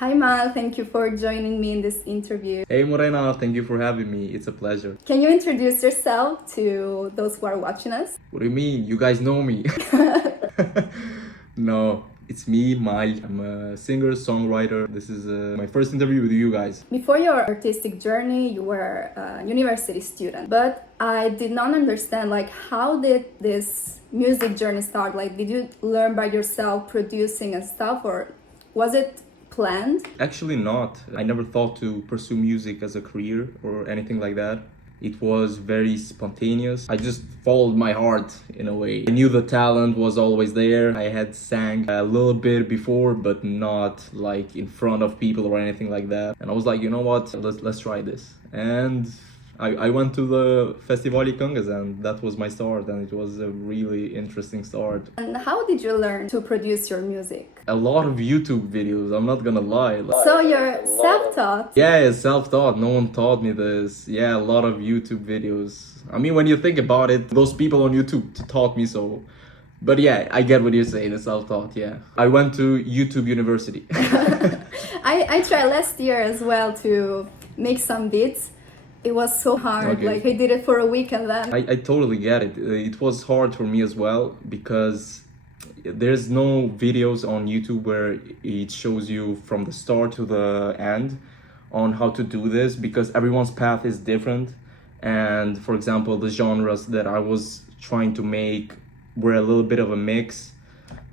Hi Mal, thank you for joining me in this interview. Hey Morena, thank you for having me. It's a pleasure. Can you introduce yourself to those who are watching us? What do you mean? You guys know me. No, it's me, Mal. I'm a singer, songwriter. This is my first interview with you guys. Before your artistic journey, you were a university student, but I did not understand how did this music journey start? Did you learn by yourself producing and stuff, or was it planned? Actually not. I never thought to pursue music as a career or anything like that. It was very spontaneous. I just followed my heart in a way. I knew the talent was always there. I had sang a little bit before, but not like in front of people or anything like that. And I was like, you know what? Let's try this. And I went to the Festivali Këngës, and that was my start, and it was a really interesting start. And how did you learn to produce your music? A lot of YouTube videos, I'm not gonna lie. So you're self-taught? Yeah, self-taught. No one taught me this. Yeah, a lot of YouTube videos. I mean, when you think about it, those people on YouTube taught me so. But yeah, I get what you're saying, it's self-taught, yeah. I went to YouTube University. I tried last year as well to make some beats. It was so hard. Okay. I did it for a week and then I totally get it. It was hard for me as well because there's no videos on YouTube where it shows you from the start to the end on how to do this, because everyone's path is different. And for example, the genres that I was trying to make were a little bit of a mix,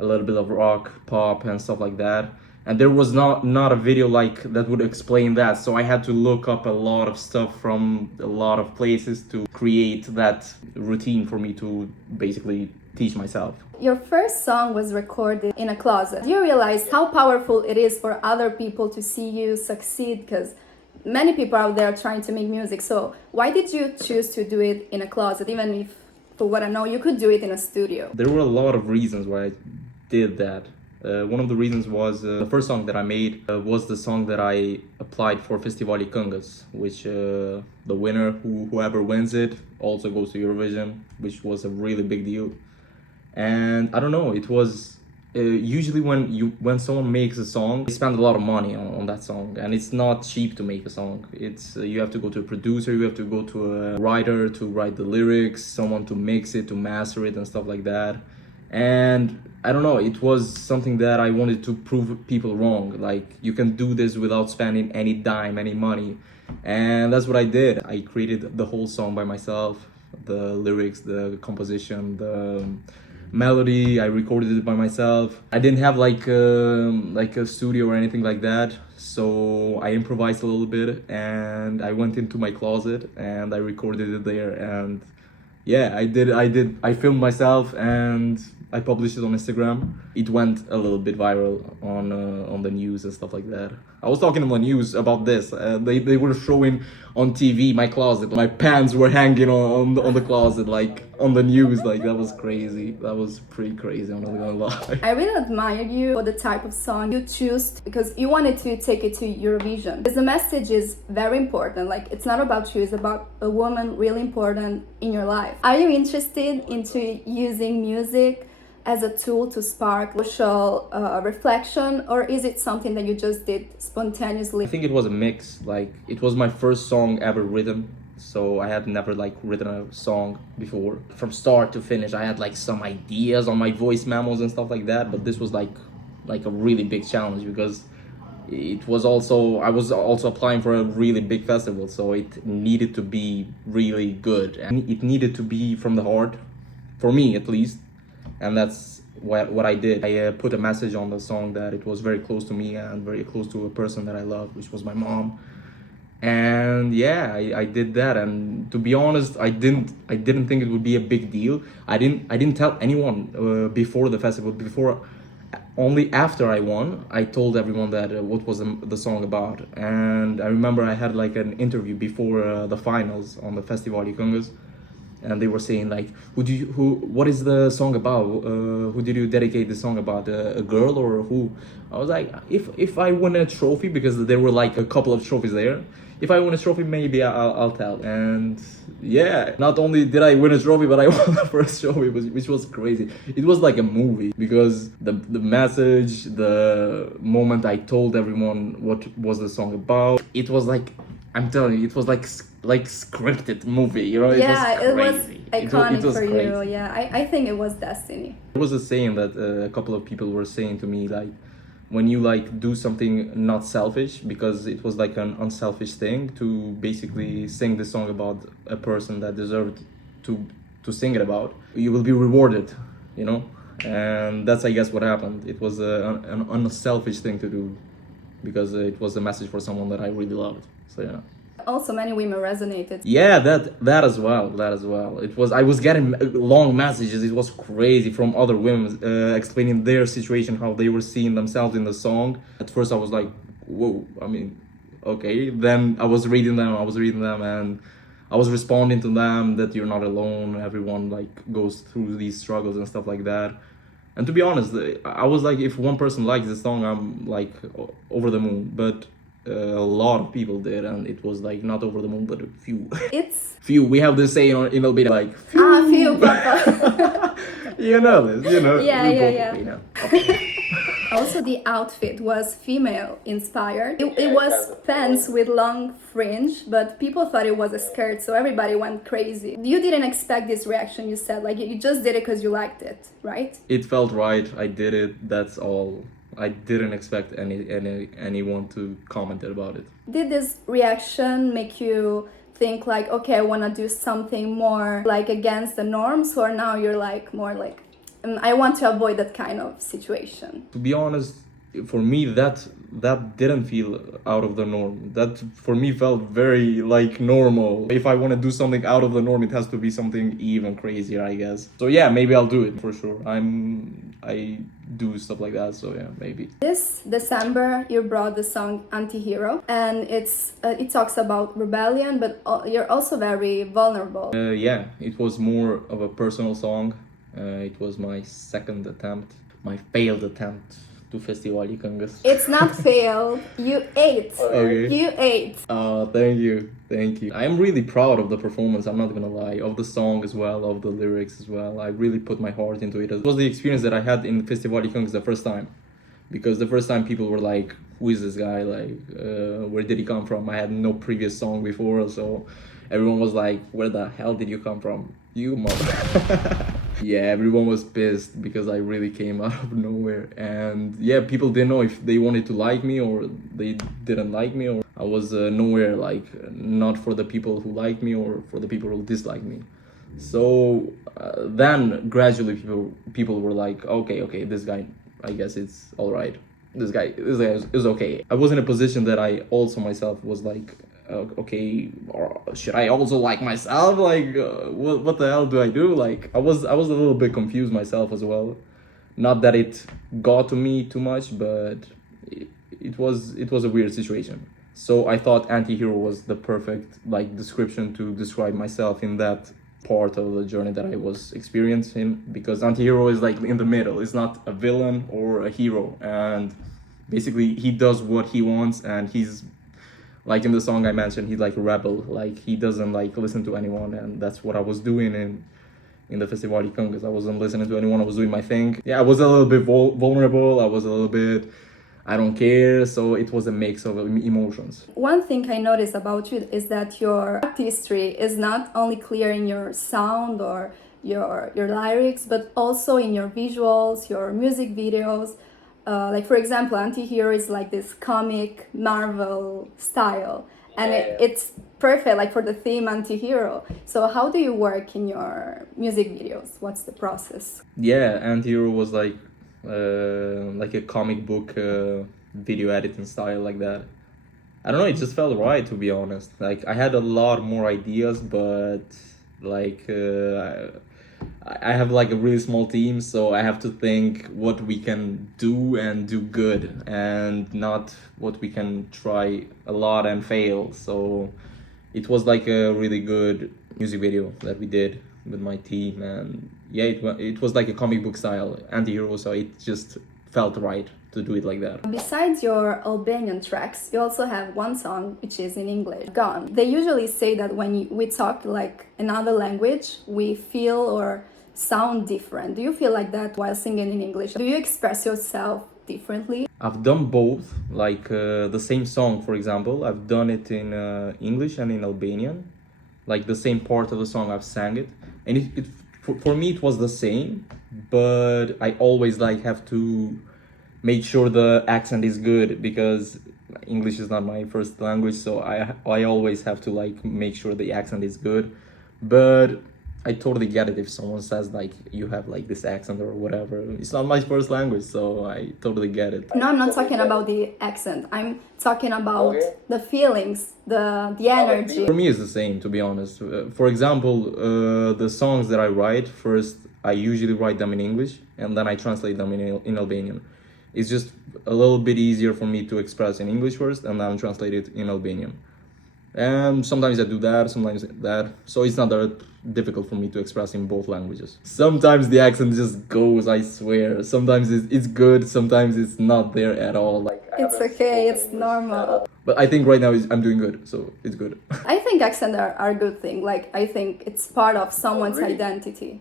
a little bit of rock, pop and stuff like that. And there was not a video like that would explain that, so I had to look up a lot of stuff from a lot of places to create that routine for me to basically teach myself. your first song was recorded in a closet. Do you realize how powerful it is for other people to see you succeed? Because many people out there are trying to make music. So why did you choose to do it in a closet, even if, for what I know, you could do it in a studio? There were a lot of reasons why I did that. One of the reasons was the first song that I made was the song that I applied for Festivali Këngës, which the winner, whoever wins it, also goes to Eurovision, which was a really big deal. And I don't know, it was usually when someone makes a song, they spend a lot of money on that song, and it's not cheap to make a song. It's you have to go to a producer, you have to go to a writer to write the lyrics, someone to mix it, to master it and stuff like that. And I don't know, it was something that I wanted to prove people wrong. Like, you can do this without spending any dime, any money. And that's what I did. I created the whole song by myself, the lyrics, the composition, the melody. I recorded it by myself. I didn't have like a studio or anything like that, so I improvised a little bit and I went into my closet and I recorded it there. And yeah, I filmed myself and I published it on Instagram. It went a little bit viral on the news and stuff like that. I was talking on the news about this. They were showing on TV my closet. My pants were hanging on the closet, like on the news. Like, that was crazy. That was pretty crazy, I'm not gonna lie. I really admire you for the type of song you chose, because you wanted to take it to Eurovision. Because the message is very important. Like, it's not about you, it's about a woman really important in your life. Are you interested into using music as a tool to spark social reflection, or is it something that you just did spontaneously? I think it was a mix. Like, it was my first song ever written, so I had never like written a song before. From start to finish, I had like some ideas on my voice memos and stuff like that, but this was like a really big challenge because it was also, I was also applying for a really big festival, so it needed to be really good and it needed to be from the heart, for me at least. And that's what I did. I put a message on the song that it was very close to me and very close to a person that I love, which was my mom. And yeah, I did that. And to be honest, I didn't think it would be a big deal. I didn't tell anyone before the festival. Only after I won, I told everyone that what was the song about. And I remember I had like an interview before the finals on the Festivali Këngës. and they were saying like, what is the song about? Who did you dedicate the song about? A girl or who? I was like, if I win a trophy, because there were like a couple of trophies there. If I win a trophy, maybe I'll tell. And yeah, not only did I win a trophy, but I won the first trophy, which was crazy. It was like a movie, because the message, the moment I told everyone what was the song about, it was like, I'm telling you, it was like scripted movie, you know? Yeah, it was crazy. Iconic it was for crazy. you. Yeah, I think it was destiny. There was a saying that a couple of people were saying to me, like, when you like do something not selfish, because it was like an unselfish thing to basically sing the song about a person that deserved to sing it about, you will be rewarded, you know? And that's, I guess, what happened. It was an unselfish thing to do, because it was a message for someone that I really loved. So yeah. Also, many women resonated. Yeah, that as well. It was, I was getting long messages. It was crazy from other women explaining their situation, how they were seeing themselves in the song. At first, I was like, whoa. I mean, okay. Then I was reading them, and I was responding to them that you're not alone. Everyone like goes through these struggles and stuff like that. And to be honest, I was like, if one person likes the song, I'm like over the moon. But a lot of people did, and it was like not over the moon, but a few. It's few. We have this saying in Albania, like few. few people. You know this, you know. Yeah. You know. Also, the outfit was female inspired. It was pants with long fringe, but people thought it was a skirt, so everybody went crazy. You didn't expect this reaction, you said. Like, you just did it because you liked it, right? It felt right. I did it. That's all. I didn't expect anyone to comment about it. Did this reaction make you think like, okay, I want to do something more like against the norms, or now you're like more like, I want to avoid that kind of situation? To be honest, for me, that didn't feel out of the norm. That for me felt very like normal. If I want to do something out of the norm, it has to be something even crazier, I guess. So yeah, maybe I'll do it for sure. I do stuff like that, so yeah, maybe. This December, you brought the song Antihero, and it talks about rebellion, but you're also very vulnerable. Yeah, it was more of a personal song. It was my second attempt, my failed attempt to Festivali Këngës. It's not failed. You ate. Okay. You ate. Thank you. I'm really proud of the performance, I'm not gonna lie, of the song as well, of the lyrics as well. I really put my heart into it. It was the experience that I had in Festivali Këngës the first time. Because the first time people were like, who is this guy? Like, where did he come from? I had no previous song before, so everyone was like, where the hell did you come from? You mother. Yeah, everyone was pissed because I really came out of nowhere. And yeah, people didn't know if they wanted to like me or they didn't like me, or I was nowhere, like, not for the people who like me or for the people who dislike me. So then gradually people were like, okay, this guy, I guess it's all right. This guy is okay. I was in a position that I also myself was like, okay, or should I also like myself? Like, what the hell do I do? Like, I was a little bit confused myself as well. Not that it got to me too much, but it was a weird situation. So I thought Antihero was the perfect like description to describe myself in that part of the journey that I was experiencing, because Antihero is like in the middle. It's not a villain or a hero, and basically he does what he wants, and he's like in the song I mentioned, he's like a rebel. Like, he doesn't like listen to anyone, and that's what I was doing in the Festivali Këngës. I wasn't listening to anyone. I was doing my thing. Yeah, I was a little bit vulnerable. I was a little bit, I don't care. So it was a mix of emotions. One thing I noticed about you is that your artistry is not only clear in your sound or your lyrics, but also in your visuals, your music videos. Like, for example, Antihero is like this comic Marvel style, and it's perfect like for the theme Antihero. So how do you work in your music videos? What's the process? Yeah, Antihero was like a comic book video editing style, like that. I don't know, it just felt right, to be honest. Like, I had a lot more ideas, but like I have like a really small team, so I have to think what we can do and do good, and not what we can try a lot and fail. So it was like a really good music video that we did. with my team, and yeah, it was like a comic book style Antihero, so it just felt right to do it like that. Besides your Albanian tracks, you also have one song which is in English, Gone. They usually say that when we talk like another language, we feel or sound different. Do you feel like that while singing in English? Do you express yourself differently? I've done both, like the same song, for example, I've done it in English and in Albanian. Like the same part of the song, I've sang it, and for me it was the same, but I always like have to make sure the accent is good, because English is not my first language, so I always have to like make sure the accent is good. But I totally get it if someone says like you have like this accent or whatever. It's not my first language, so I totally get it. No, I'm not talking about the accent. I'm talking about the feelings, the energy. For me, it's the same, to be honest. For example, the songs that I write, first I usually write them in English and then I translate them in Albanian. It's just a little bit easier for me to express in English first and then translate it in Albanian. And sometimes I do that, sometimes that. So it's not that difficult for me to express in both languages. Sometimes the accent just goes, I swear. Sometimes it's good, sometimes it's not there at all. Like it's okay, it's normal. But I think right now I'm doing good, so it's good. I think accents are a good thing. Like, I think it's part of someone's identity.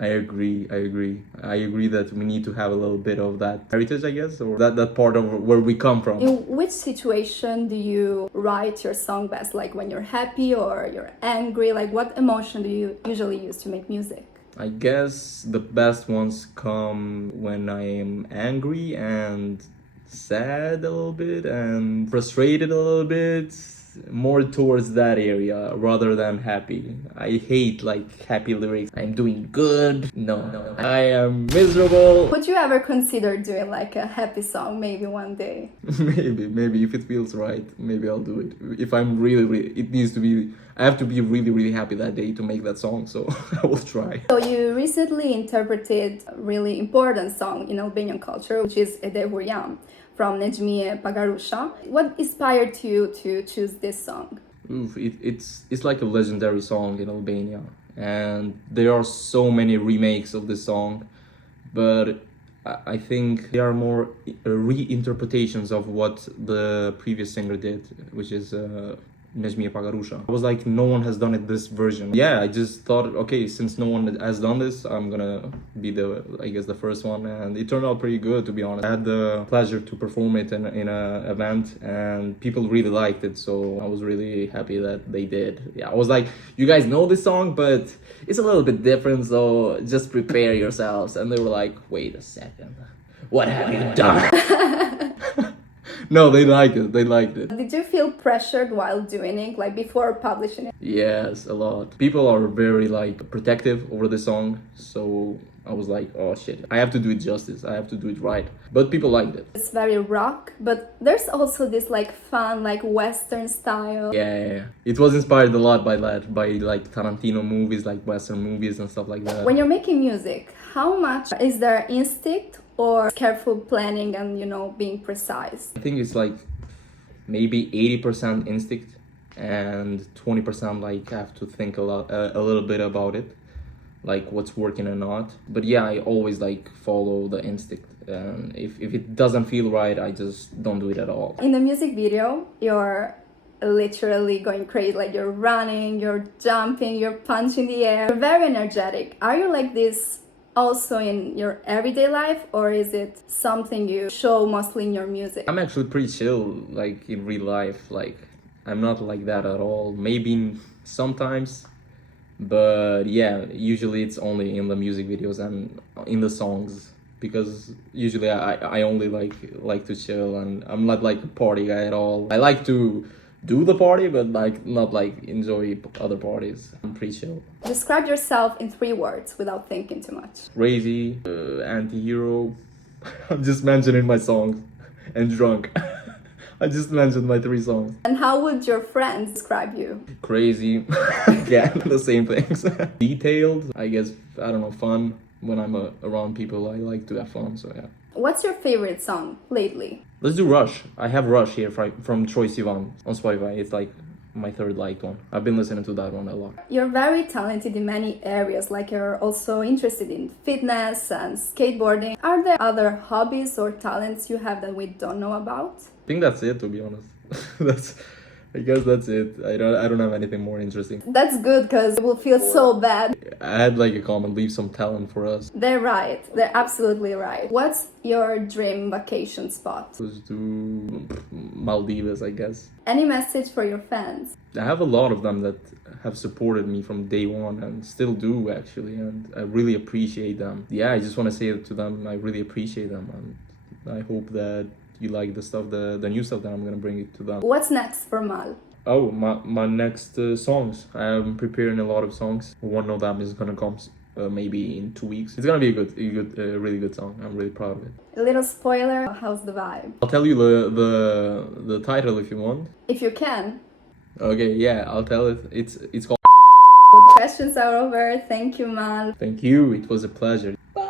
I agree that we need to have a little bit of that heritage, I guess, or that part of where we come from. In which situation do you write your song best? Like when you're happy or you're angry? Like what emotion do you usually use to make music? I guess the best ones come when I am angry and sad a little bit and frustrated a little bit. More towards that area rather than happy. I hate like happy lyrics. I'm doing good. No. I am miserable. Would you ever consider doing like a happy song maybe one day? maybe if it feels right, maybe I'll do it. If I'm really, it needs to be, I have to be really happy that day to make that song, so I will try. So you recently interpreted a really important song in Albanian culture, which is Dehun from Nexhmije Pagarusha. What inspired you to choose this song? It's like a legendary song in Albania, and there are so many remakes of this song, but I think they are more reinterpretations of what the previous singer did, which is Nexhmije Pagarusha. I was like, no one has done it this version. Yeah, I just thought, okay, since no one has done this, I'm gonna be the first one, and it turned out pretty good, to be honest. I had the pleasure to perform it in an event, and people really liked it, so I was really happy that they did. Yeah, I was like, you guys know this song, but it's a little bit different, so just prepare yourselves. And they were like, wait a second, what have you done? No, they liked it. Did you feel pressured while doing it, like before publishing it? Yes, a lot. People are very like protective over the song, so I was like, oh shit, I have to do it justice. I have to do it right. But people liked it. It's very rock, but there's also this like fun, like Western style. Yeah. It was inspired a lot by that, by like Tarantino movies, like Western movies and stuff like that. When you're making music, how much is there instinct or careful planning and, being precise? I think it's like maybe 80% instinct and 20% like I have to think a little bit about it, like what's working or not. But yeah, I always like follow the instinct. If it doesn't feel right, I just don't do it at all. In the music video, you're literally going crazy, like you're running, you're jumping, you're punching the air. You're very energetic. Are you like this also in your everyday life, or is it something you show mostly in your music? I'm actually pretty chill, like in real life. Like I'm not like that at all. Maybe sometimes, but yeah, usually it's only in the music videos and in the songs, because usually I only like to chill, and I'm not like a party guy at all. I like to do the party, but like not like enjoy other parties. I'm pretty chill. Describe yourself in 3 words without thinking too much. Crazy, Antihero. I'm just mentioning my songs, and drunk. I just mentioned my 3 songs. And how would your friends describe you? Crazy. Again, the same things. Detailed, I guess, I don't know, fun. When I'm around people, I like to have fun, so yeah. What's your favorite song lately? Let's do Rush. I have Rush here from Troye Sivan on Spotify. It's like my third liked one. I've been listening to that one a lot. You're very talented in many areas, like you're also interested in fitness and skateboarding. Are there other hobbies or talents you have that we don't know about? I think that's it, to be honest. I guess that's it. I don't have anything more interesting. That's good, because it will feel so bad. I had like a comment, leave some talent for us. They're right. They're absolutely right. What's your dream vacation spot? Let's do Maldives, I guess. Any message for your fans? I have a lot of them that have supported me from day one and still do, actually, and I really appreciate them. Yeah, I just want to say it to them. I really appreciate them, and I hope that you like the stuff, the new stuff that I'm gonna bring it to them. What's next for Mal? Oh, my next songs. I am preparing a lot of songs. One of them is gonna come maybe in 2 weeks. It's gonna be a really good song. I'm really proud of it. A little spoiler, how's the vibe? I'll tell you the title if you want. If you can. Okay, yeah, I'll tell it. It's called. Questions are over. Thank you, Mal. Thank you. It was a pleasure. Bye.